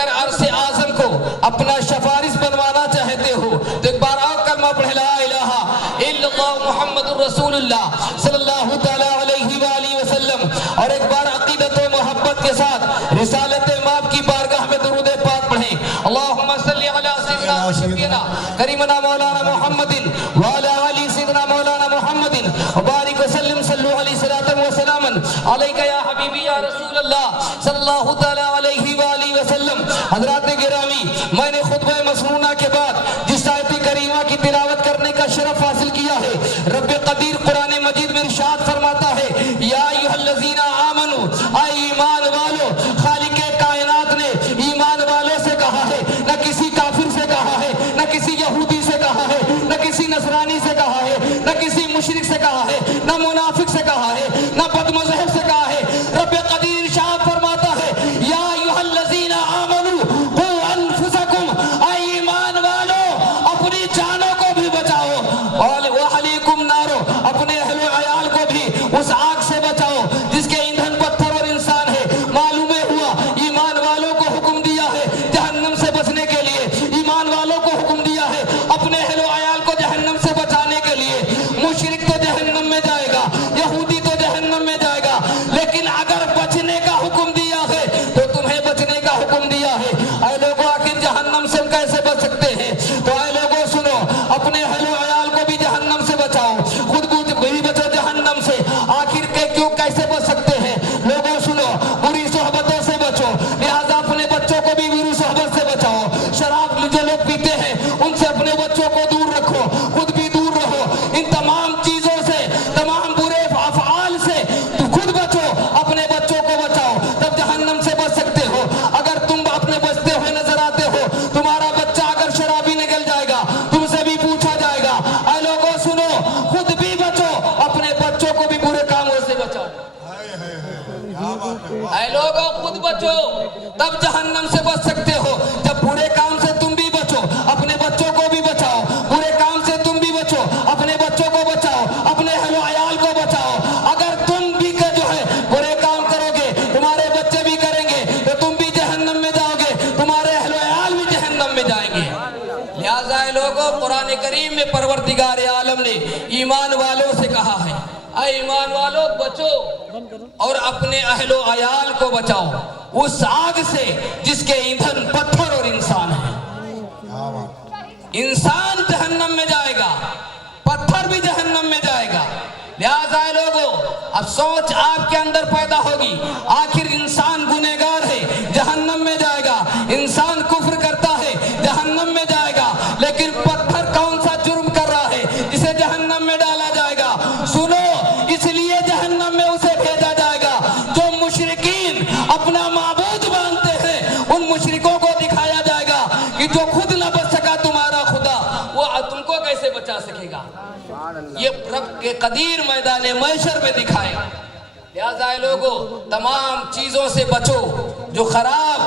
اگر عرش اعظم کو اپنا سفارش بنوانا چاہتے ہو تو ایک بار اور کلمہ پڑھ لا الہ الا اللہ محمد الرسول اللہ صلی اللہ تعالی علیہ وآلہ وسلم، اور ایک بار عقیدت و محبت کے ساتھ رسالت امام کی بارگاہ میں درود پاک پڑھیں۔ اللہم صلی علی سیدنا و شفیعنا کریمنا مولانا محمد وعلی آل سیدنا مولانا محمد وبارک وسلم، صلو علیہ الصلاۃ والسلام علیک یا حبیبی یا رسول اللہ صلی اللہ تعالی علیہ وآلہ وسلم۔ حضرات گرامی، میں نے خطبہ مسنونہ کے بعد جس آیت کریمہ کی تلاوت کرنے کا شرف حاصل کیا ہے، رب قدیر قرآن مجید میں ارشاد فرماتا ہے یا ایھا الذین آمنوا، اے ایمان والو، خالق کائنات نے ایمان والوں سے کہا ہے، نہ کسی کافر سے کہا ہے، نہ کسی یہودی سے کہا ہے، نہ کسی نصرانی سے کہا ہے، نہ کسی مشرک سے کہا ہے، نہ منافق سے کہا ہے، نہ بد مذہب سے کہا ہے۔ رب قدیر ارشاد فرماتا ہے یا ایھا الذین آمنوا قوا انفسکم، اے ایمان والو اپنی جانوں کو بھی بچاؤ، وَأَهْلِيكُمْ نَارٌ، اپنے اہل و عیال کو بھی اس آگ سے بچاؤ جس کے ایندھن پتھر اور انسان ہے۔ معلوم ہوا ایمان والوں کو حکم دیا ہے جہنم سے بچنے کے لیے، ایمان والوں کو حکم دیا ہے اپنے اہل و عیال کو جہنم سے بچانے کے لیے۔ مشرک تو جہنم میں جائے گا، یہودی تو جہنم میں جائے گا، لیکن اگر بچنے کا حکم دیا ہے تو تمہیں بچنے کا حکم دیا ہے۔ اے لوگوں، آخر جہنم سے کیسے بچ سکتے ہیں؟ تو اے لوگوں سنو، اپنے اہل و عیال کو بھی جہنم سے بچاؤ، خود بھی بچو جہنم سے۔ آخر کیوں کیسے بچ سکتے ہیں؟ لوگوں سنو، بری صحبتوں سے بچو، لہذا اپنے بچوں کو بھی بری صحبت سے بچاؤ۔ شراب جو لوگ پیتے ہیں ان سے اپنے بچوں کو دور رکھو، خود بھی دور رہو۔ ان تمام چیزوں سے، تمام برے افعال سے تو خود بچو، اپنے بچوں کو بچاؤ، تب جہنم سے بچ سکتے ہو۔ اگر تم اپنے بچتے ہوئے نظر آتے ہو، تمہارا بچہ اگر شرابی نکل جائے گا، تم سے بھی پوچھا جائے گا۔ اے لوگوں سنو، خود بھی بچو، اپنے بچوں کو بھی برے کاموں سے بچاؤ۔ اے لوگوں، خود بچو تب جہنم سے بچ سکتے ہو۔ جب برے کام سے تم بھی بچو، اپنے بچوں کو بھی بچاؤ، برے کام سے تم بھی بچو، اپنے بچوں کو بچاؤ، اپنے اہل و عیال کو بچاؤ۔ اگر تم بھی جو ہے برے کام کرو گے، تمہارے بچے بھی کریں گے تو تم بھی جہنم میں جاؤ گے، تمہارے اہل و عیال بھی جہنم میں جائیں گے۔ لہٰذا اے لوگوں، قرآن کریم میں پروردگار عالم نے ایمان والوں سے کہا ہے اے ایمان والوں بچو اور اپنے اہل و عیال کو بچاؤ اس آگ سے جس کے ایندھن پتھر اور انسان ہے۔ انسان جہنم میں جائے گا، پتھر بھی جہنم میں جائے گا۔ لہٰذا اے لوگوں، اب سوچ آپ کے اندر پیدا ہوگی، آخر انسان گنہگار ہے، جہنم میں جائے گا، انسان کفر کرتا ہے، جہنم میں جائے گا، لیکن پتھر کون سا جرم کر رہا ہے جسے جہنم میں ڈالا جائے گا؟ سنو، اس لیے جہنم میں اسے بھیجا جائے گا جو مشرکین اپنا معبود مانتے ہیں۔ ان مشرکوں کو دکھایا جائے گا کہ جو خود نہ بچ سکا تمہارا خدا، وہ تم کو کیسے بچا سکے گا؟ یہ رب کے قدیر میدان محشر میں دکھائے گا۔ لہٰذا اے لوگوں، تمام چیزوں سے بچو جو خراب،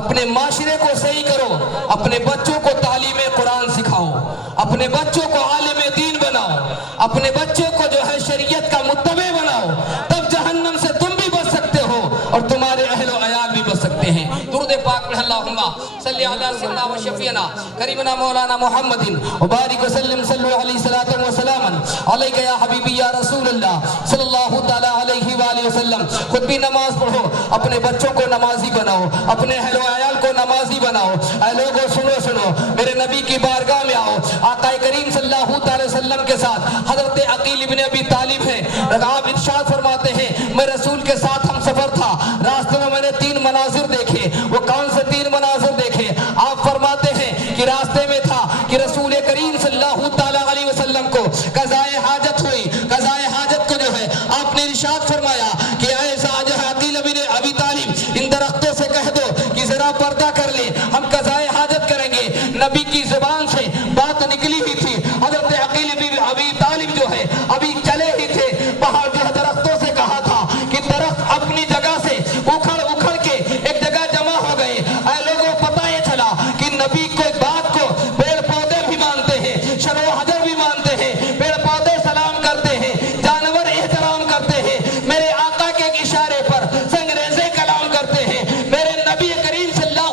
اپنے معاشرے کو صحیح کرو، اپنے بچوں کو تعلیم قرآن سکھاؤ، اپنے بچوں کو عالم دین بناؤ، اپنے بچوں کو جو ہے شریعت کا متبع بناؤ، تب جہنم سے تم بھی بچ سکتے ہو اور تمہارے اہل و عیال بھی بچ سکتے ہیں۔ درود پاک پڑھ اللہم صلی علی سیدنا و شفیعنا کریمنا مولانا محمد وبارک وسلم، صلو علیہ الصلاۃ والسلام علیک یا حبیبی یا رسول اللہ صلی اللہ تعالی علیہ وآلہ وسلم۔ خود بھی نماز پڑھو، اپنے بچوں کو نمازی بناؤ، اپنے اہل و عیال کو نمازی بناؤ۔ اے لوگوں سنو، میرے نبی کی بارگاہ میں آؤ۔ آقا کریم صلی اللہ تعالی وسلم کے ساتھ حضرت عقیل ابن ابی طالب ہیں۔ آپ ارشاد فرماتے ہیں میں رسول کے ساتھ ہم سفر تھا، راستے میں میں نے 3 مناظر دیکھے۔ وہ کون سے 3 مناظر دیکھے؟ آپ فرماتے ہیں کہ راستے میں تھا کہ رسول کریم صلی اللہ تعالی علیہ وسلم کو قضائے حاجت ہوئی۔ قضائے حاجت کو جو ہے آپ نے ارشاد فرمایا کہ ایسا جو ہے عقیل ابن ابی طالب ان درختوں سے کہہ دو کہ ذرا پردہ کر لے، ہم قضائے حاجت کریں گے۔ نبی کی زبان سے بات نکلی ہی تھی، حضرت عقیل ابن ابی طالب جو ہے ابھی چلے ہی تھے، باہر جو ہے درختوں سے کہا تھا کہ درخت اپنی جگہ سے اکھڑ کے ایک جگہ جمع ہو گئے۔ اے لوگوں، پتہ یہ چلا کہ نبی کو بات کو پیڑ پودے بھی مانتے ہیں، شجر و حجر بھی مانتے ہیں، پیڑ پودے سلام کرتے ہیں، جانور احترام کرتے ہیں، میرے آقا کے اشارے پر سنگریزے کلام کرتے ہیں، میرے نبی کریم صلی اللہ